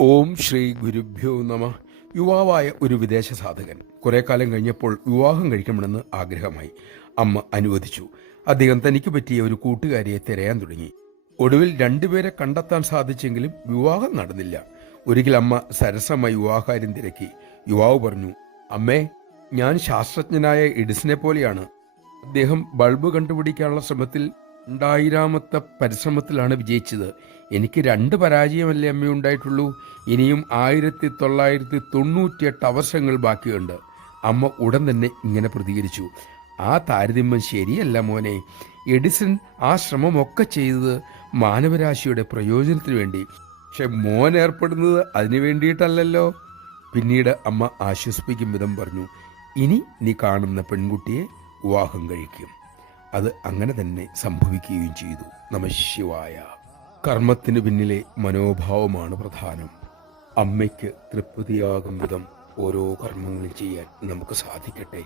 ഓം ശ്രീ ഗുരുഭ്യോ നമ. യുവാവായ ഒരു വിദേശ സാധകൻ കുറെ കാലം കഴിഞ്ഞപ്പോൾ വിവാഹം കഴിക്കണമെന്ന് ആഗ്രഹമായി. അമ്മ അനുവദിച്ചു. അദ്ദേഹം തനിക്ക് പറ്റിയ ഒരു കൂട്ടുകാരിയെ തിരയാൻ തുടങ്ങി. ഒടുവിൽ രണ്ടുപേരെ കണ്ടെത്താൻ സാധിച്ചെങ്കിലും വിവാഹം നടന്നില്ല. ഒരിക്കൽ അമ്മ സരസമായി വിവാഹകാര്യം തിരക്കി. യുവാവ് പറഞ്ഞു, അമ്മേ, ഞാൻ ശാസ്ത്രജ്ഞനായ എഡിസനെ പോലെയാണ്. അദ്ദേഹം ബൾബ് കണ്ടുപിടിക്കാനുള്ള ശ്രമത്തിൽ 2000-ാമത്തെ പരിശ്രമത്തിലാണ് വിജയിച്ചത്. എനിക്ക് 2 പരാജയമല്ലേ അമ്മയുണ്ടായിട്ടുള്ളൂ. ഇനിയും 1998 വർഷങ്ങൾ ബാക്കിയുണ്ട്. അമ്മ ഉടൻ തന്നെ ഇങ്ങനെ പ്രതികരിച്ചു, ആ താരതമ്യം ശരിയല്ല മോനെ. എഡിസൺ ആ ശ്രമമൊക്കെ ചെയ്തത് മാനവരാശിയുടെ പ്രയോജനത്തിന് വേണ്ടി. പക്ഷെ മോൻ ഏർപ്പെടുന്നത് അതിനു വേണ്ടിയിട്ടല്ലല്ലോ. പിന്നീട് അമ്മ ആശ്വസിപ്പിക്കും വിധം പറഞ്ഞു, ഇനി നീ കാണുന്ന പെൺകുട്ടിയെ വിവാഹം കഴിക്കും. അത് അങ്ങനെ തന്നെ സംഭവിക്കുകയും ചെയ്തു. നമഃശിവായ. കർമ്മത്തിന് പിന്നിലെ മനോഭാവമാണ് പ്രധാനം. അമ്മയ്ക്ക് തൃപ്തിയാകും വിധം ഓരോ കർമ്മങ്ങൾ ചെയ്യാൻ നമുക്ക് സാധിക്കട്ടെ.